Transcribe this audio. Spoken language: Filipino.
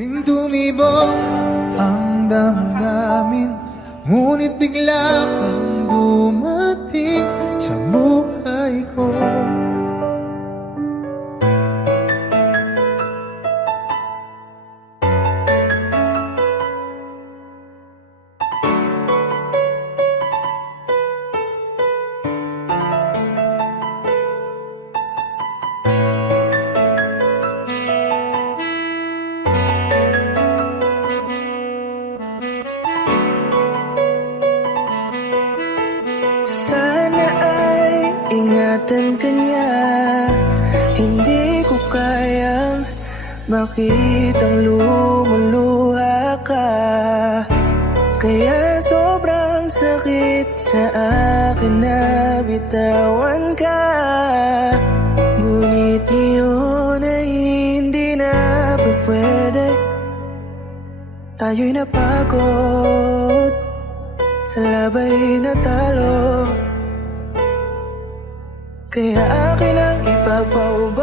Muling tumibok ang damdamin, ngunit bigla kang dumating sa buhay ko. Sana ay ingatan ka niya. Hindi ko kayang makitang lumuluha ka. Kaya sobrang sakit sa akin na bitawan ka. Ngunit ngayon ay hindi na pwede. Tayo'y napagod, sa labay natalo. Kaya akin ang ipapaubaya.